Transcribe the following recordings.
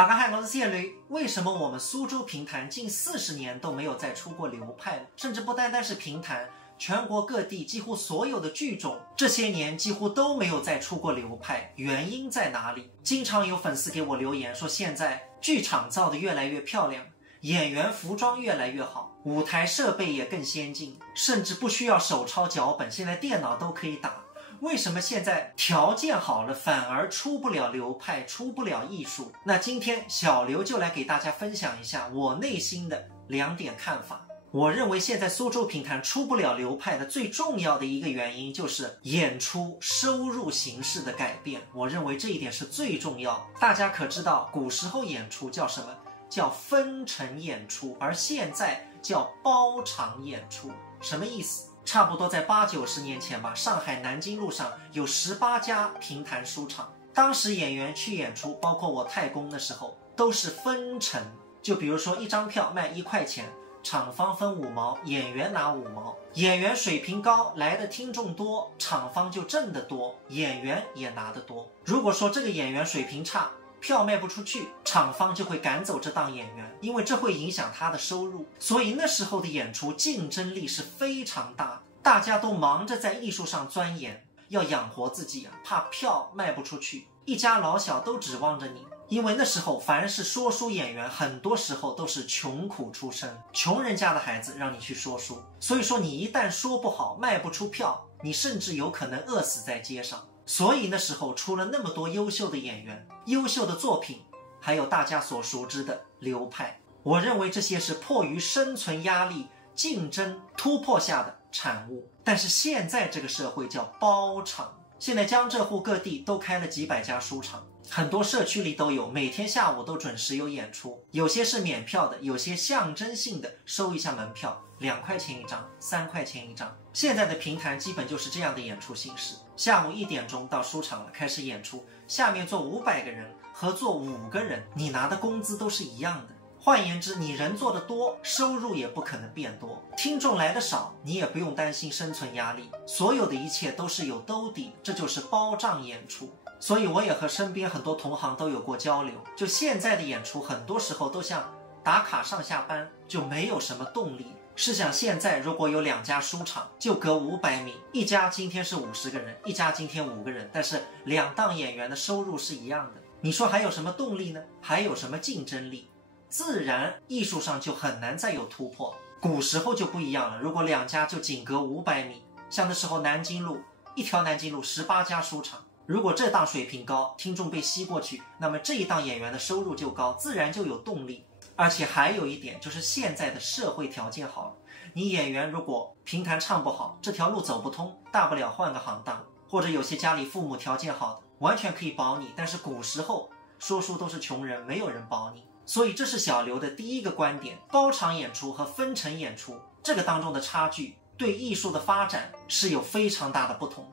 大家好，我是谢雷。为什么我们苏州评弹近40年都没有再出过流派呢？甚至不单单是评弹，全国各地几乎所有的剧种这些年几乎都没有再出过流派，原因在哪里？经常有粉丝给我留言说，现在剧场造得越来越漂亮，演员服装越来越好，舞台设备也更先进，甚至不需要手抄脚本，现在电脑都可以打。为什么现在条件好了，反而出不了流派，出不了艺术？那今天小刘就来给大家分享一下我内心的2点看法。我认为现在苏州评弹出不了流派的最重要的一个原因就是演出收入形式的改变，我认为这一点是最重要的。大家可知道古时候演出叫什么？叫分成演出，而现在叫包场演出。什么意思？差不多在80-90年前吧，上海南京路上有18家评弹书场，当时演员去演出，包括我太公的时候，都是分成，就比如说一张票卖1块钱，场方分5毛，演员拿5毛，演员水平高，来的听众多，场方就挣得多，演员也拿得多。如果说这个演员水平差，票卖不出去，厂方就会赶走这档演员，因为这会影响他的收入。所以那时候的演出竞争力是非常大的，大家都忙着在艺术上钻研，要养活自己啊，怕票卖不出去，一家老小都指望着你。因为那时候凡是说书演员，很多时候都是穷苦出身，穷人家的孩子让你去说书，所以说你一旦说不好，卖不出票，你甚至有可能饿死在街上。所以那时候出了那么多优秀的演员，优秀的作品，还有大家所熟知的流派。我认为这些是迫于生存压力、竞争突破下的产物。但是现在这个社会叫包场，现在江浙沪各地都开了几百家书场，很多社区里都有，每天下午都准时有演出，有些是免票的，有些象征性的收一下门票，2块钱一张，3块钱一张。现在的评弹基本就是这样的演出形式，下午1点钟到书场了，开始演出，下面坐500个人和坐5个人，你拿的工资都是一样的。换言之，你人做的多，收入也不可能变多，听众来的少，你也不用担心生存压力，所有的一切都是有兜底，这就是包账演出。所以我也和身边很多同行都有过交流，就现在的演出很多时候都像打卡上下班，就没有什么动力。试想现在如果有2家书场，就隔500米，一家今天是50个人，一家今天5个人，但是2档演员的收入是一样的，你说还有什么动力呢？还有什么竞争力？自然艺术上就很难再有突破。古时候就不一样了，如果2家就仅隔500米，像那时候南京路一条南京路18家书场，如果这档水平高，听众被吸过去，那么这一档演员的收入就高，自然就有动力。而且还有一点，就是现在的社会条件好了，你演员如果评弹唱不好，这条路走不通，大不了换个行当，或者有些家里父母条件好的，完全可以保你。但是古时候说书都是穷人，没有人保你。所以这是小刘的第一个观点，包场演出和分成演出这个当中的差距，对艺术的发展是有非常大的不同。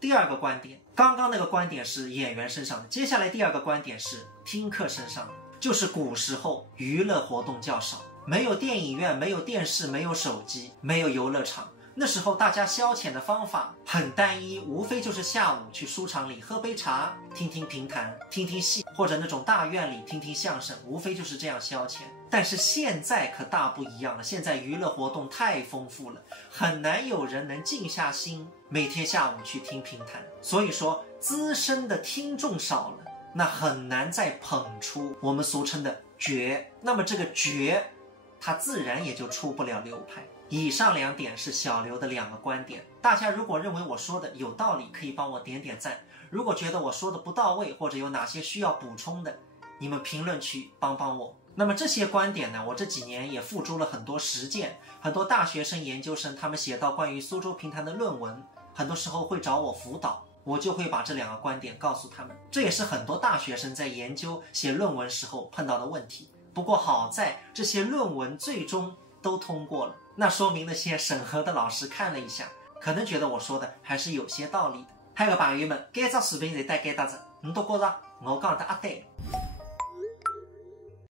第二个观点，刚刚那个观点是演员身上的，接下来第二个观点是听客身上的，就是古时候娱乐活动较少，没有电影院，没有电视，没有手机，没有游乐场，那时候大家消遣的方法很单一，无非就是下午去书场里喝杯茶，听听评弹，听听戏，或者那种大院里听听相声，无非就是这样消遣。但是现在可大不一样了，现在娱乐活动太丰富了，很难有人能静下心每天下午去听评弹，所以说资深的听众少了，那很难再捧出我们俗称的角，那么这个角它自然也就出不了流派。以上2点是小刘的2个观点，大家如果认为我说的有道理，可以帮我点点赞，如果觉得我说的不到位，或者有哪些需要补充的，你们评论区帮帮我。那么这些观点呢，我这几年也付诸了很多实践，很多大学生研究生他们写到关于苏州评弹的论文，很多时候会找我辅导，我就会把这2个观点告诉他们，这也是很多大学生在研究写论文时候碰到的问题。不过好在这些论文最终都通过了，那说明那些审核的老师看了一下，可能觉得我说的还是有些道理的。还有个朋友们，该只视频侪带该搭子，你都觉着我讲得对。